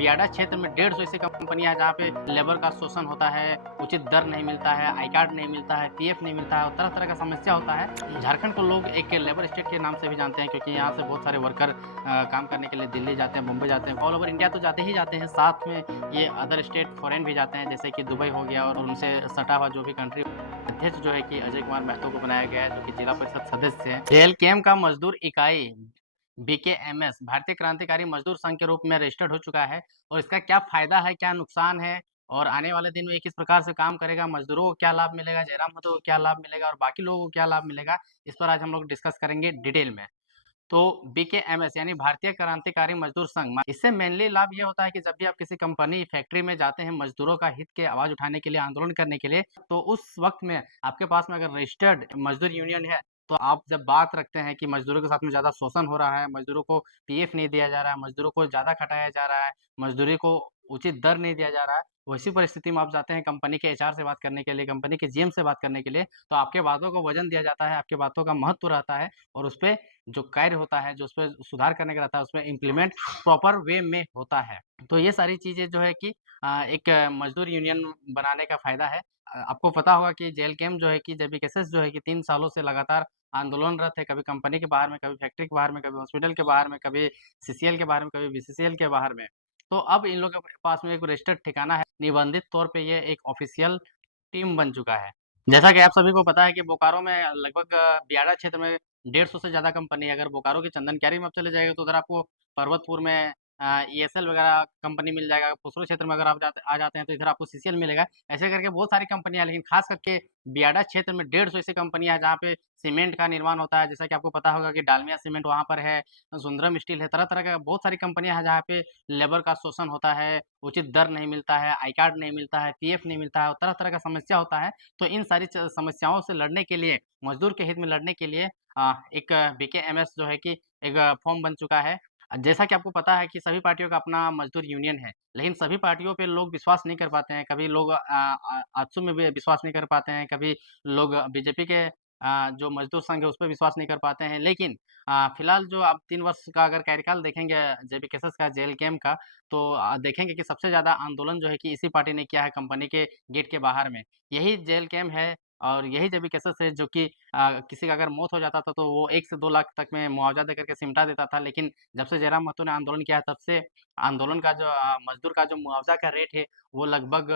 बियाडा क्षेत्र में 150 ऐसी कंपनियाँ हैं जहाँ पे लेबर का शोषण होता है, उचित दर नहीं मिलता है, आई कार्ड नहीं मिलता है, पीएफ नहीं मिलता है और तरह-तरह का समस्या होता है। झारखंड को लोग एक लेबर स्टेट के नाम से भी जानते हैं क्योंकि यहाँ से बहुत सारे वर्कर काम करने के लिए दिल्ली जाते हैं, मुंबई जाते हैं, ऑल ओवर इंडिया तो जाते ही जाते हैं, साथ में ये अदर स्टेट फॉरेन भी जाते हैं जैसे कि दुबई हो गया और उनसे सटा हुआ जो भी कंट्री अध्यक्ष जो है कि अजय कुमार महतो को बनाया गया है जो कि जिला परिषद सदस्य हैं। जेएलकेएम का मजदूर इकाई बीकेएमएस भारतीय क्रांतिकारी मजदूर संघ के रूप में रजिस्टर्ड हो चुका है और इसका क्या फ़ायदा है, क्या नुकसान है और आने वाले दिन में ये किस प्रकार से काम करेगा, मज़दूरों को क्या लाभ मिलेगा, जयराम महतो को क्या लाभ मिलेगा और बाकी लोगों को क्या लाभ मिलेगा, इस पर आज हम लोग डिस्कस करेंगे डिटेल में। तो बीकेएमएस यानी भारतीय क्रांतिकारी मजदूर संघ इससे मेनली लाभ ये होता है कि जब भी आप किसी कंपनी, फैक्ट्री में जाते हैं मज़दूरों का हित के आवाज़ उठाने के लिए, आंदोलन करने के लिए, तो उस वक़्त में आपके पास में अगर रजिस्टर्ड मज़दूर यूनियन है, तो आप जब बात रखते हैं कि मज़दूरों के साथ में ज़्यादा शोषण हो रहा है, मज़दूरों को पीएफ नहीं दिया जा रहा है, मज़दूरों को ज़्यादा खटाया जा रहा है, मज़दूरी को उचित दर नहीं दिया जा रहा है, वैसी परिस्थिति में आप जाते हैं कंपनी के एचआर से बात करने के लिए, कंपनी के जीएम से बात करने के लिए, तो आपके बातों को वज़न दिया जाता है, आपकी बातों का महत्व रहता है और उसपे जो कार्य होता है, जो उसपे सुधार करने का रहता है, उसमें इम्प्लीमेंट प्रॉपर वे में होता है। तो ये सारी चीज़ें जो है कि एक मज़दूर यूनियन बनाने का फ़ायदा है। आपको पता होगा कि जेएलकेएम जो है कि जेबीकेएसएस जो है कि 3 सालों से लगातार आंदोलनरत है, कभी कंपनी के बाहर में, कभी फैक्ट्री के बाहर में, कभी हॉस्पिटल के बाहर में, कभी सीसीएल के बाहर में, कभी बीसीसीएल के बाहर में। तो अब इन लोगों के पास में एक रजिस्टर्ड ठिकाना है, निबंधित तौर पे ये एक ऑफ़िशियल टीम बन चुका है। जैसा कि आप सभी को पता है कि बोकारो में लगभग बियाडा क्षेत्र में 150 से ज़्यादा कंपनी है। अगर बोकारो की चंदन क्यारी में आप चले जाइएगा तो उधर आपको पर्वतपुर में ईएसएल वगैरह कंपनी मिल जाएगा। फुसरो क्षेत्र में अगर आप आ जाते हैं तो इधर आपको सीसीएल मिलेगा। ऐसे करके बहुत सारी कंपनियाँ हैं, लेकिन खास करके बियाडा क्षेत्र में 150 ऐसी कंपनियाँ हैं जहाँ पे सीमेंट का निर्माण होता है। जैसा कि आपको पता होगा कि डालमिया सीमेंट वहाँ पर है, सुंदरम स्टील है, तरह-तरह का बहुत सारी कंपनियाँ हैं जहाँ पे लेबर का शोषण होता है, उचित दर नहीं मिलता है, आई कार्ड नहीं मिलता है, पीएफ नहीं मिलता है और तरह-तरह का समस्या होता है। तो इन सारी समस्याओं से लड़ने के लिए, मजदूर के हित में लड़ने के लिए एक बीकेएमएस जो है कि एक फॉर्म बन चुका है। जैसा कि आपको पता है कि सभी पार्टियों का अपना मजदूर यूनियन है, लेकिन सभी पार्टियों पे लोग विश्वास नहीं कर पाते हैं। कभी लोग आजसू में भी विश्वास नहीं कर पाते हैं, कभी लोग बीजेपी के जो मजदूर संघ है, उस पे विश्वास नहीं कर पाते हैं। लेकिन फिलहाल जो आप 3 वर्ष का अगर कार्यकाल देखेंगे जेबीकेएसएस का, जेएलकेएम का, तो देखेंगे कि सबसे ज़्यादा आंदोलन जो है कि इसी पार्टी ने किया है कंपनी के गेट के बाहर में। यही जेएलकेएम है और यही जेबीकेएसएस है जो कि किसी का अगर मौत हो जाता था तो वो 1 से 2 लाख तक में मुआवज़ा देकर के सिमटा देता था। लेकिन जब से जयराम महतो ने आंदोलन किया है तब से आंदोलन का जो मज़दूर का जो मुआवज़ा का रेट है वो लगभग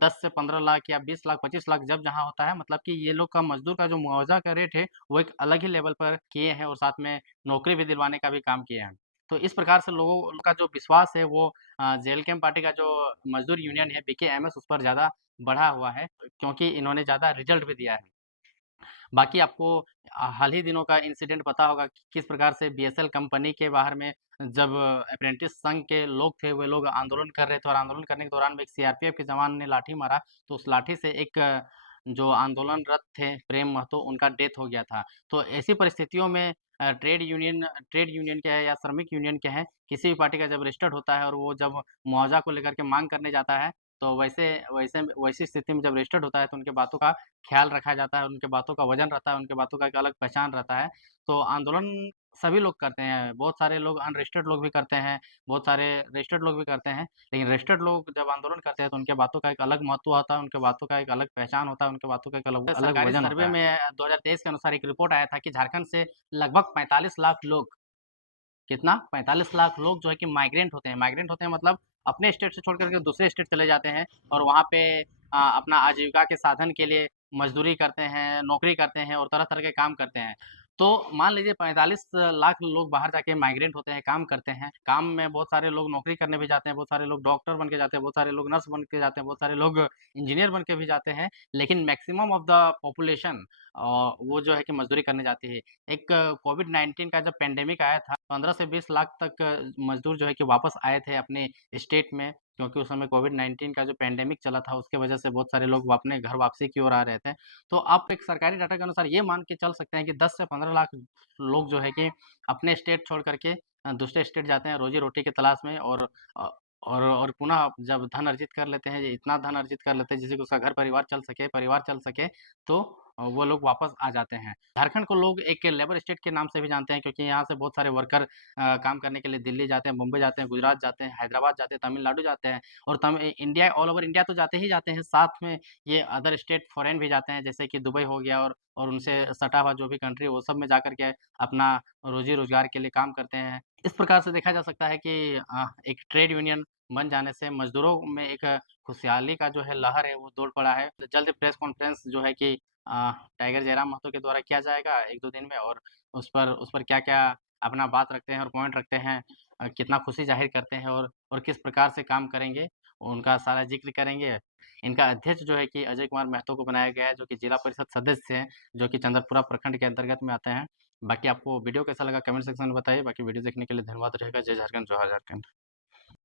10 से 15 लाख या 20 लाख, 25 लाख जब जहाँ होता है, मतलब कि ये लोग का मज़दूर का जो मुआवज़ा का रेट है वो एक अलग ही लेवल पर किए हैं और साथ में नौकरी भी दिलवाने का भी काम किए हैं। तो इस प्रकार से लोगों का जो विश्वास है वो जेएलकेएम पार्टी का जो मज़दूर यूनियन है बीकेएमएस उस पर ज़्यादा बढ़ा हुआ है क्योंकि इन्होंने ज़्यादा रिज़ल्ट भी दिया है। बाकी आपको हाल ही दिनों का इंसिडेंट पता होगा कि किस प्रकार से बीएसएल कंपनी के बाहर में जब अप्रेंटिस संघ के लोग थे, वे लोग आंदोलन कर रहे थे और आंदोलन करने के दौरान में एक सीआरपीएफ के जवान ने लाठी मारा, तो उस लाठी से एक जो आंदोलनरत थे प्रेम महतो, उनका डेथ हो गया था। तो ऐसी परिस्थितियों में ट्रेड यूनियन क्या है या श्रमिक यूनियन क्या है, किसी भी पार्टी का जब रजिस्टर्ड होता है और वो जब मुआवज़ा को लेकर के माँग करने जाता है, तो वैसी स्थिति में जब रजिस्टर्ड होता है तो उनकी बातों का ख़्याल रखा जाता है, उनके बातों का वज़न रहता है, उनके बातों का एक अलग पहचान रहता है। तो आंदोलन सभी लोग करते हैं, बहुत सारे लोग अनरजिस्टर्ड लोग भी करते हैं, बहुत सारे रजिस्टर्ड लोग भी करते हैं। लेकिन रजिस्टर्ड लोग जब आंदोलन करते हैं तो उनके बातों का एक अलग महत्व होता है, उनके बातों का एक अलग पहचान होता है, उनके बातों का एक अलग अलग सरकारी वज़न सर्वे होता है। में 2023 के अनुसार एक रिपोर्ट आया था कि झारखंड से लगभग 45 लाख लोग कितना 45 लाख लोग जो है कि माइग्रेंट होते हैं मतलब अपने स्टेट से छोड़ कर के दूसरे स्टेट चले जाते हैं और वहाँ पे अपना आजीविका के साधन के लिए मजदूरी करते हैं, नौकरी करते हैं और तरह-तरह के काम करते हैं। तो मान लीजिए 45 लाख लोग बाहर जाके माइग्रेंट होते हैं, काम करते हैं। काम में बहुत सारे लोग नौकरी करने भी जाते हैं, बहुत सारे लोग डॉक्टर बन के जाते हैं, बहुत सारे लोग नर्स बन के जाते हैं, बहुत सारे लोग इंजीनियर बन के भी जाते हैं। लेकिन मैक्सिमम ऑफ द पॉपुलेशन वो जो है कि मज़दूरी करने जाती है। एक कोविड-19 का जब पैंडेमिक आया था, 15 से 20 लाख तक मज़दूर जो है कि वापस आए थे अपने स्टेट में, क्योंकि उस समय कोविड-19 का जो पैंडेमिक चला था, उसके वजह से बहुत सारे लोग वो अपने घर वापसी की ओर आ रहे थे। तो आप एक सरकारी डाटा के अनुसार ये मान के चल सकते हैं कि 10 से 15 लाख लोग जो है कि अपने स्टेट छोड़ कर के दूसरे स्टेट जाते हैं रोज़ी-रोटी की तलाश में अ, और पुनः जब धन अर्जित कर लेते हैं, इतना धन अर्जित कर लेते हैं जिससे कि उसका घर परिवार चल सके, तो वो लोग वापस आ जाते हैं। झारखंड को लोग एक लेबर स्टेट के नाम से भी जानते हैं क्योंकि यहाँ से बहुत सारे वर्कर काम करने के लिए दिल्ली जाते हैं, मुंबई जाते हैं, गुजरात जाते हैं, हैदराबाद जाते हैं, तमिलनाडु जाते हैं और इंडिया ऑल ओवर इंडिया तो जाते ही जाते हैं, साथ में ये अदर स्टेट फॉरेन भी जाते हैं, जैसे कि दुबई हो गया और उनसे सटा हुआ जो भी कंट्री है, वो सब में जाकर के अपना रोज़ी-रोज़गार के लिए काम करते हैं। इस प्रकार से देखा जा सकता है कि एक ट्रेड यूनियन बन जाने से मज़दूरों में एक खुशहाली का जो है लहर है, वो दौड़ पड़ा है। तो जल्द प्रेस कॉन्फ्रेंस जो है कि टाइगर जयराम महतो के द्वारा किया जाएगा 1-2 दिन में और उस पर क्या-क्या अपना बात रखते हैं और पॉइंट रखते हैं, कितना खुशी ज़ाहिर करते हैं और किस प्रकार से काम करेंगे, उनका सारा ज़िक्र करेंगे। इनका अध्यक्ष जो है कि अजय कुमार महतो को बनाया गया है, जो कि जिला परिषद सदस्य हैं, जो कि चंद्रपुरा प्रखंड के अंतर्गत में आते हैं। बाकी आपको वीडियो कैसा लगा कमेंट सेक्शन में बताइए। बाकी वीडियो देखने के लिए धन्यवाद रहेगा। जय झारखंड, जोहार झारखंड।